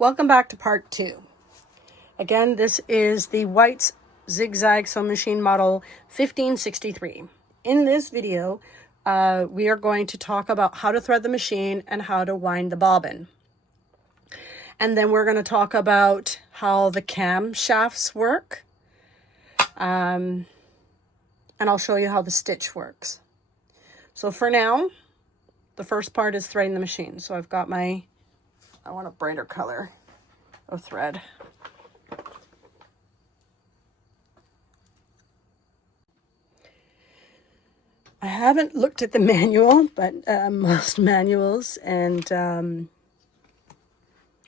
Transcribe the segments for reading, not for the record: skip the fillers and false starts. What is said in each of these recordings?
Welcome back to part 2. Again, this is the White's Zigzag Sewing Machine model 1563. In this video, we are going to talk about how to thread the machine and how to wind the bobbin. And then we're going to talk about how the cam shafts work. And I'll show you how the stitch works. So for now, the first part is threading the machine. So I've got I want a brighter color of thread. I haven't looked at the manual, but most manuals and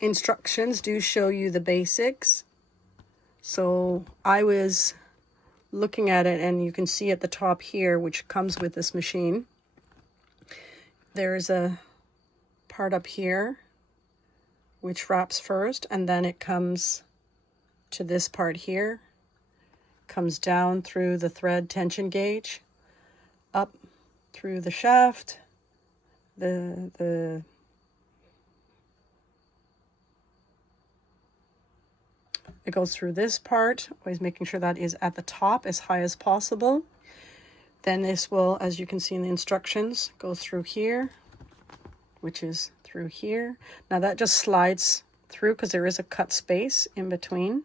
instructions do show you the basics. So I was looking at it, and you can see at the top here, which comes with this machine, there's a part up here which wraps first, and then it comes to this part here, comes down through the thread tension gauge, up through the shaft, it goes through this part, always making sure that is at the top as high as possible. Then this will, as you can see in the instructions, go through here, which is through here. Now that just slides through because there is a cut space in between.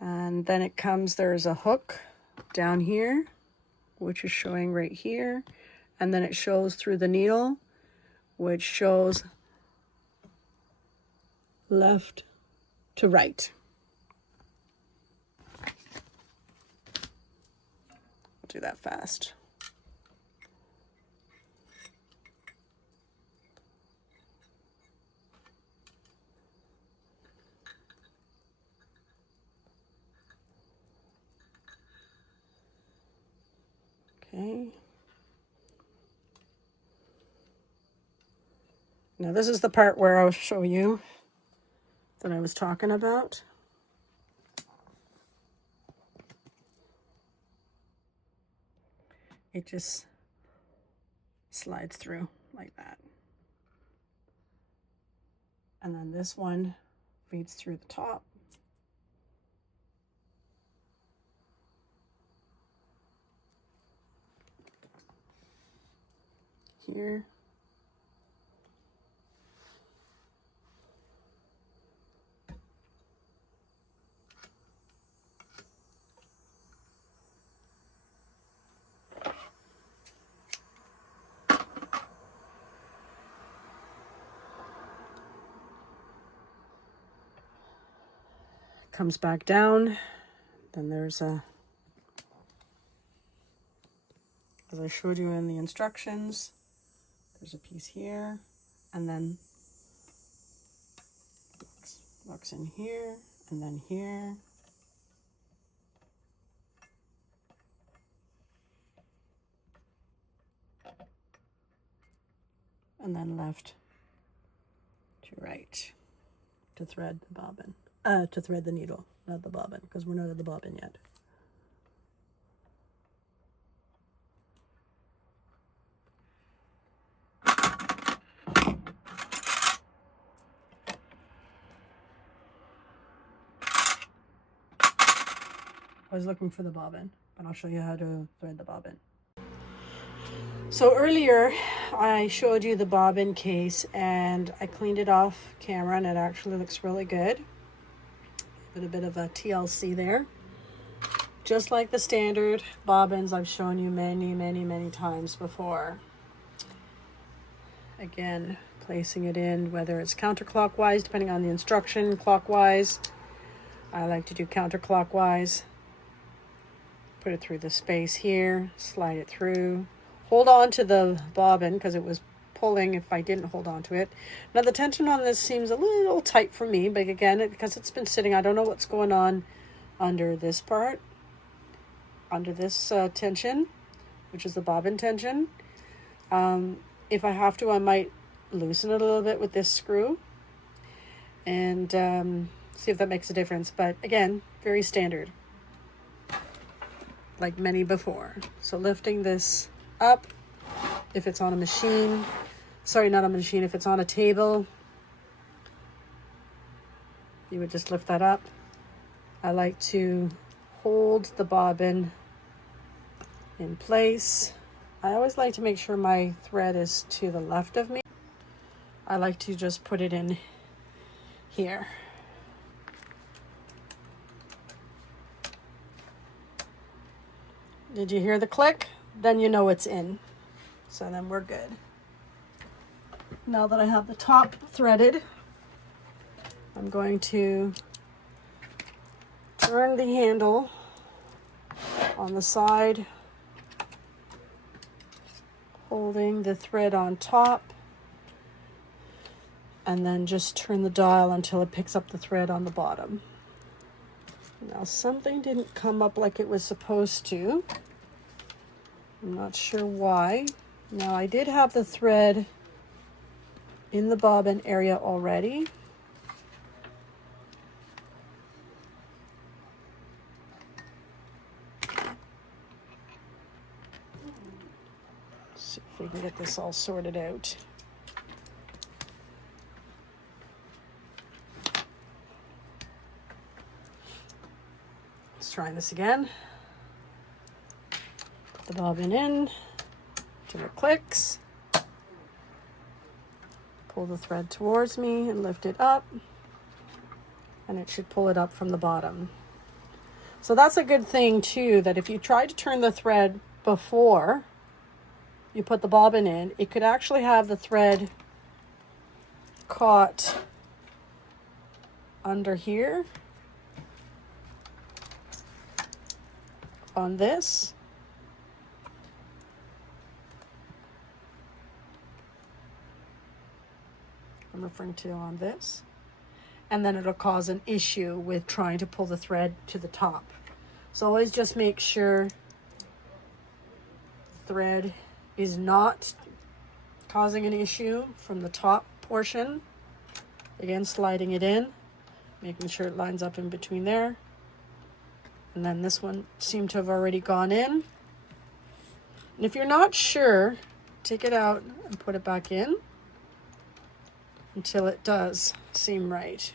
And then it comes, there's a hook down here, which is showing right here. And then it shows through the needle, which shows left to right. I'll do that fast. Okay. Now this is the part where I'll show you that I was talking about. It just slides through like that. And then this one feeds through the top. Here. Comes back down. Then there's as I showed you in the instructions, there's a piece here, and then locks in here, and then here. And then left to right to thread the bobbin. To thread the needle, not the bobbin, because we're not at the bobbin yet. I was looking for the bobbin, but I'll show you how to thread the bobbin. So earlier I showed you the bobbin case, and I cleaned it off camera, and it actually looks really good. With a bit of a TLC there. Just like the standard bobbins I've shown you many times before. Again, placing it in, whether it's counterclockwise, depending on the instruction, clockwise. I like to do counterclockwise. Put it through the space here, slide it through. Hold on to the bobbin because it was pulling if I didn't hold on to it. Now the tension on this seems a little tight for me, but again, because it's been sitting, I don't know what's going on under this part, under this tension, which is the bobbin tension. If I have to, I might loosen it a little bit with this screw and see if that makes a difference. But again, very standard, like many before. So lifting this up, if it's on a machine, sorry, not on a machine, if it's on a table, You would just lift that up. I like to hold the bobbin in place. I always like to make sure my thread is to the left of me. I like to just put it in here. Did you hear the click? Then you know it's in. So then we're good. Now that I have the top threaded, I'm going to turn the handle on the side, holding the thread on top, and then just turn the dial until it picks up the thread on the bottom. Now something didn't come up like it was supposed to. I'm not sure why. Now I did have the thread in the bobbin area already. Let's see if we can get this all sorted out. Let's try this again. Put the bobbin in till it clicks. Pull the thread towards me and lift it up, and it should pull it up from the bottom. So that's a good thing too, that if you try to turn the thread before you put the bobbin in, it could actually have the thread caught under here on this. I'm referring to on this, and then it'll cause an issue with trying to pull the thread to the top. So always just make sure the thread is not causing an issue from the top portion. Again, sliding it in, making sure it lines up in between there. And then this one seemed to have already gone in. And if you're not sure, take it out and put it back in until it does seem right.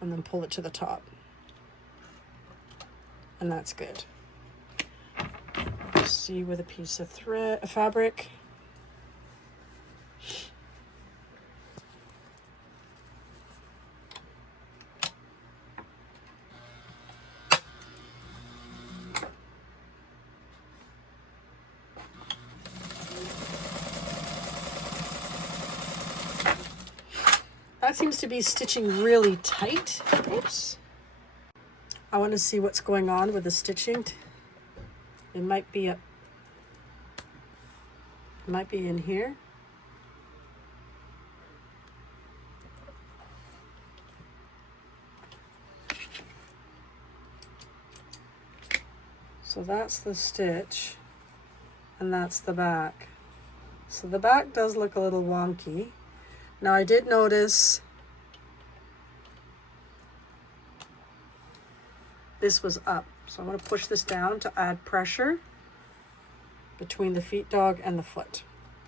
And then pull it to the top. And that's good. See with a piece of fabric. That seems to be stitching really tight. Oops. I want to see what's going on with the stitching. It might be in here. So that's the stitch, and that's the back. So the back does look a little wonky. Now I did notice this was up. So I'm going to push this down to add pressure between the feet dog and the foot.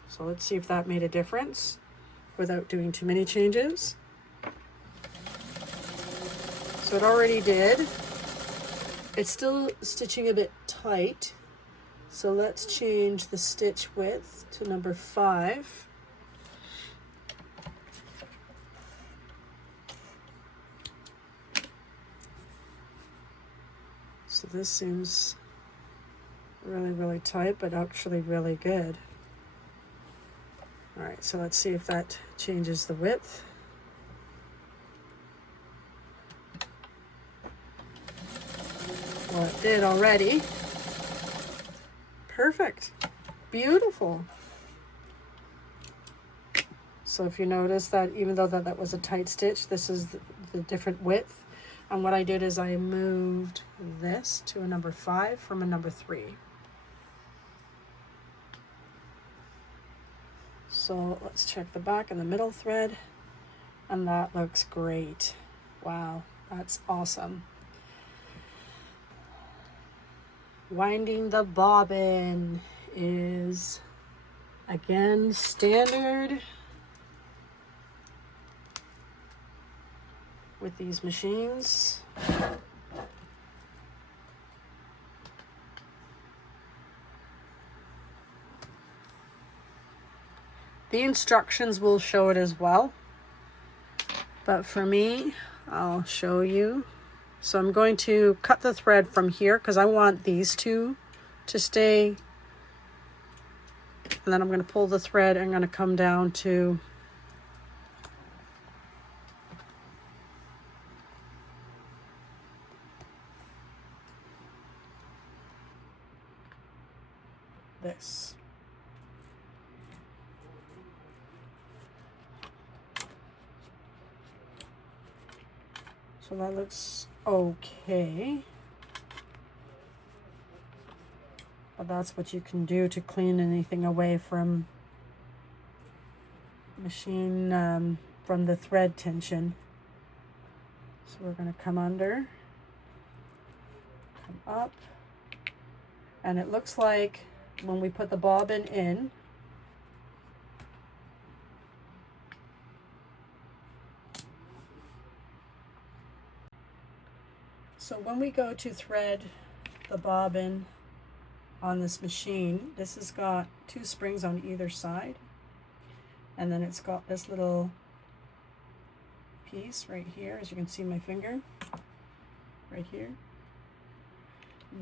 So let's see if that made a difference without doing too many changes. So it already did. It's still stitching a bit tight. So let's change the stitch width to number 5. So this seems really, really tight, but actually really good. All right, so let's see if that changes the width. Well, it did already. Perfect. Beautiful. So if you notice that even though that was a tight stitch, this is the different width. And what I did is I moved this to a number 5 from a number 3. So let's check the back and the middle thread, and that looks great. Wow, that's awesome. Winding the bobbin is, again, standard with these machines. The instructions will show it as well, but for me, I'll show you. So I'm going to cut the thread from here because I want these two to stay. And then I'm going to pull the thread and I'm going to come down to this. So that looks okay. But that's what you can do to clean anything away from machine, from the thread tension. So we're going to come under, come up, and it looks like when we put the bobbin in, so when we go to thread the bobbin on this machine, this has got 2 springs on either side, and then it's got this little piece right here, as you can see my finger right here.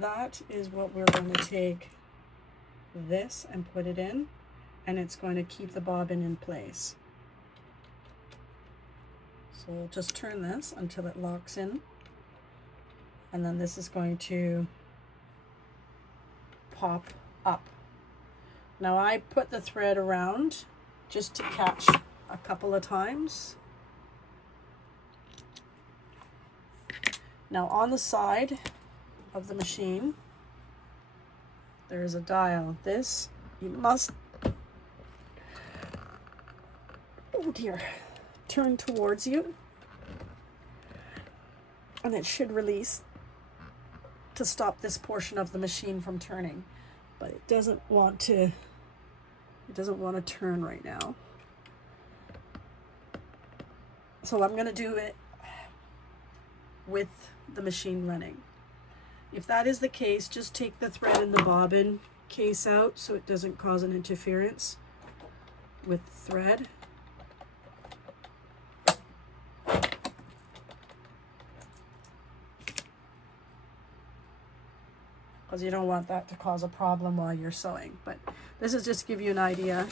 That is what we're going to take this and put it in, and it's going to keep the bobbin in place. So we'll just turn this until it locks in, and then this is going to pop up. Now I put the thread around just to catch a couple of times. Now on the side of the machine, there is a dial. This, you must, oh dear, turn towards you, and it should release to stop this portion of the machine from turning, but it doesn't want to turn right now. So I'm going to do it with the machine running. If that is the case, just take the thread in the bobbin case out so it doesn't cause an interference with the thread. Because you don't want that to cause a problem while you're sewing. But this is just to give you an idea.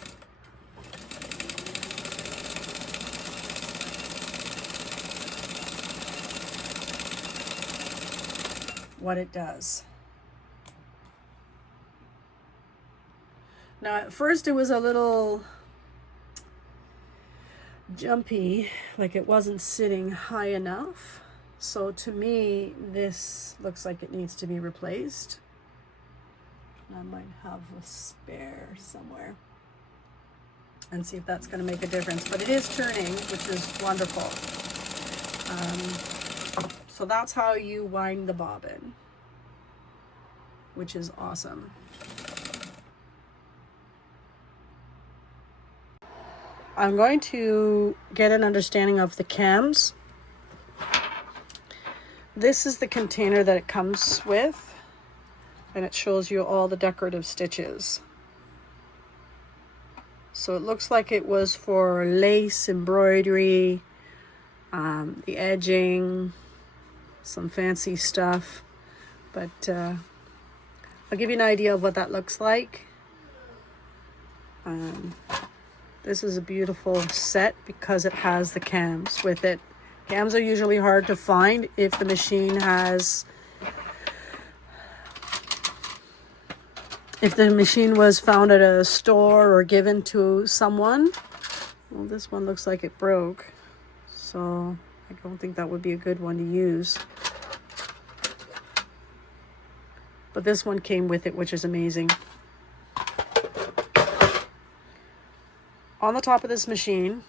What it does. Now at first it was a little jumpy, like it wasn't sitting high enough. So to me, this looks like it needs to be replaced. I might have a spare somewhere and see if that's going to make a difference. But it is turning, which is wonderful. So that's how you wind the bobbin, which is awesome. I'm going to get an understanding of the cams. This is the container that it comes with, and it shows you all the decorative stitches. So it looks like it was for lace, embroidery, the edging, some fancy stuff, but I'll give you an idea of what that looks like. This is a beautiful set because it has the cams with it. Cams are usually hard to find if the machine has, if the machine was found at a store or given to someone. Well, this one looks like it broke, so I don't think that would be a good one to use. But this one came with it, which is amazing. On the top of this machine,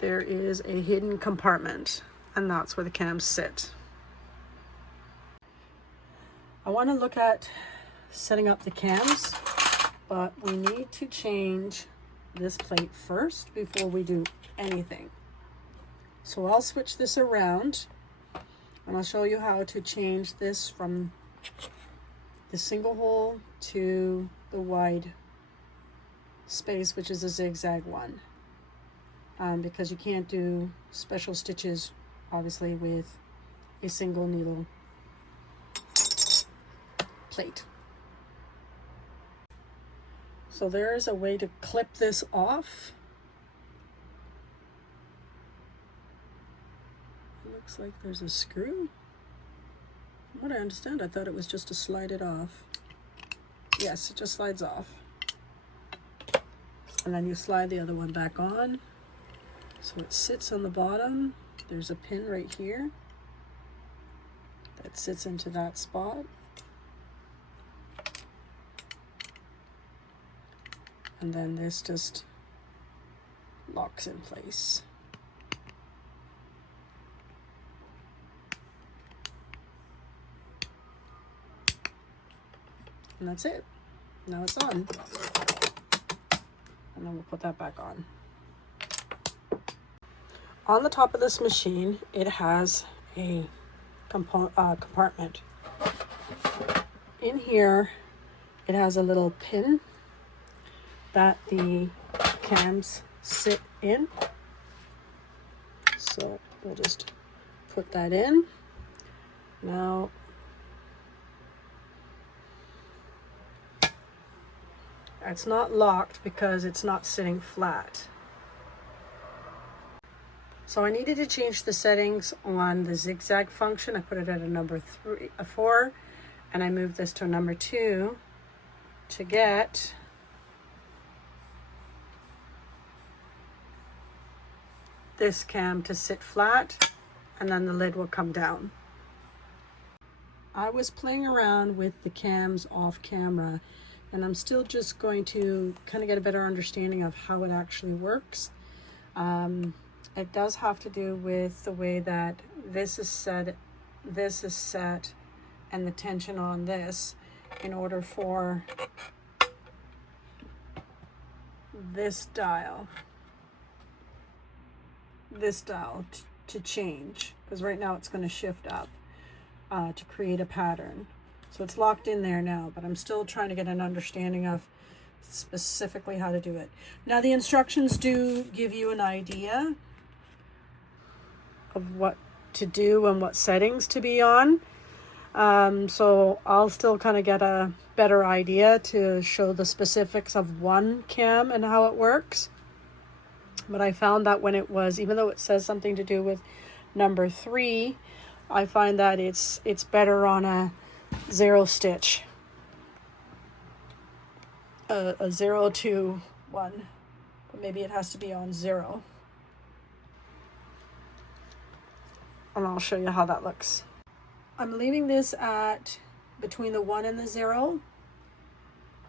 there is a hidden compartment, and that's where the cams sit. I want to look at setting up the cams, but we need to change this plate first before we do anything. So I'll switch this around and I'll show you how to change this from the single hole to the wide space, which is a zigzag one, because you can't do special stitches obviously with a single needle plate. So there is a way to clip this off. It looks like there's a screw. From what I understand, I thought it was just to slide it off. Yes, it just slides off. And then you slide the other one back on. So it sits on the bottom. There's a pin right here that sits into that spot. And then this just locks in place. And that's it. Now it's on. And then we'll put that back on. On the top of this machine, it has a compartment. In here, it has a little pin that the cams sit in. So we'll just put that in. Now, it's not locked because it's not sitting flat. So I needed to change the settings on the zigzag function. I put it at a number 4, and I moved this to a number 2 to get this cam to sit flat, and then the lid will come down. I was playing around with the cams off camera, and I'm still just going to kind of get a better understanding of how it actually works. It does have to do with the way that this is set, and the tension on this in order for this dial to change, because right now it's going to shift up to create a pattern. So it's locked in there now, but I'm still trying to get an understanding of specifically how to do it. Now the instructions do give you an idea of what to do and what settings to be on. So I'll still kind of get a better idea to show the specifics of one cam and how it works. But I found that when it was, even though it says something to do with number 3, I find that it's better on a 0 stitch, a 0 to 1, but maybe it has to be on 0. And I'll show you how that looks. I'm leaving this at between the 1 and the 0.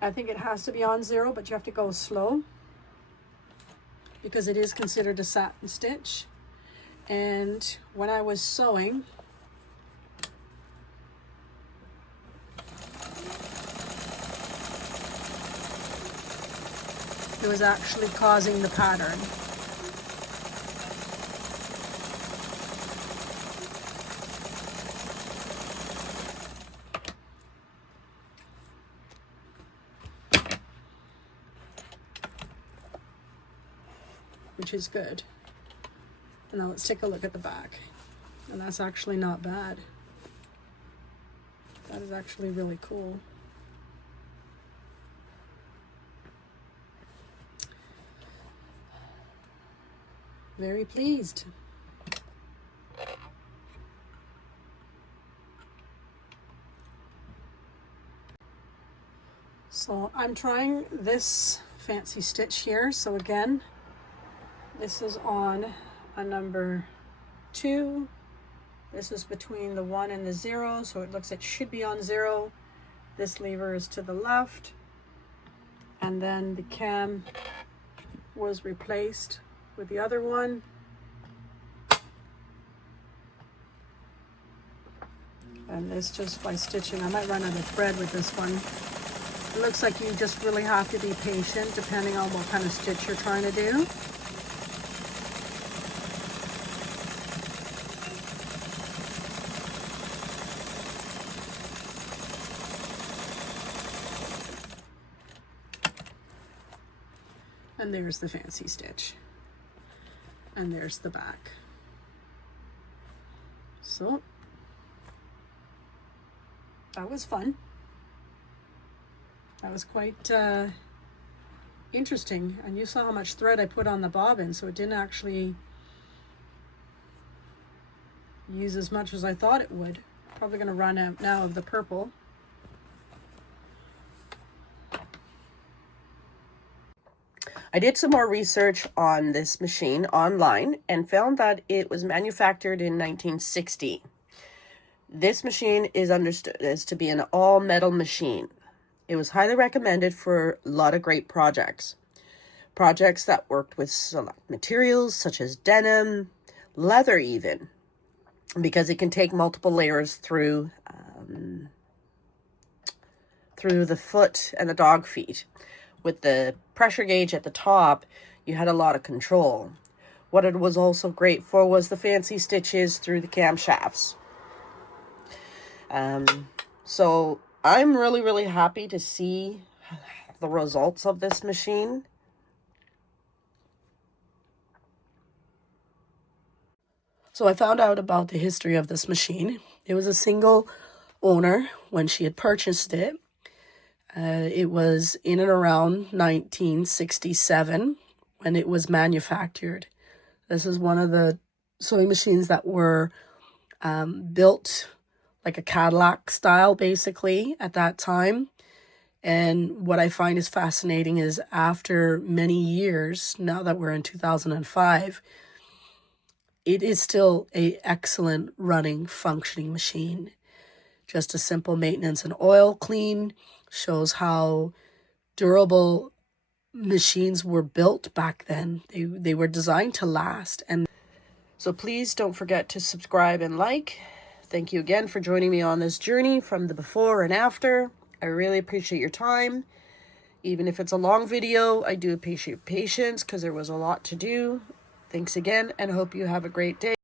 I think it has to be on 0, but you have to go slow because it is considered a satin stitch. And when I was sewing, it was actually causing the pattern. Which is good. And now let's take a look at the back. And that's actually not bad. That is actually really cool. Very pleased. So I'm trying this fancy stitch here. So again, this is on a number 2. This is between the 1 and the 0, so it looks, it should be on 0. This lever is to the left, and then the cam was replaced with the other one, And this just by stitching, I might run out of thread with this one. It looks like you just really have to be patient depending on what kind of stitch you're trying to do. And there's the fancy stitch. And there's the back. So that was fun. That was quite interesting. And you saw how much thread I put on the bobbin, so it didn't actually use as much as I thought it would. Probably going to run out now of the purple. I did some more research on this machine online and found that it was manufactured in 1960. This machine is understood as to be an all-metal machine. It was highly recommended for a lot of great projects. Projects that worked with select materials such as denim, leather even, because it can take multiple layers through the foot and the dog feet. With the pressure gauge at the top, you had a lot of control. What it was also great for was the fancy stitches through the camshafts. So I'm really happy to see the results of this machine. So I found out about the history of this machine. It was a single owner when she had purchased it. It was in and around 1967 when it was manufactured. This is one of the sewing machines that were built like a Cadillac style, basically, at that time. And what I find is fascinating is after many years, now that we're in 2005, it is still an excellent running, functioning machine. Just a simple maintenance and oil clean shows how durable machines were built back then. They were designed to last. And so please don't forget to subscribe and like. Thank you again for joining me on this journey from the before and after. I really appreciate your time. Even if it's a long video, I do appreciate patience because there was a lot to do. Thanks again, and hope you have a great day.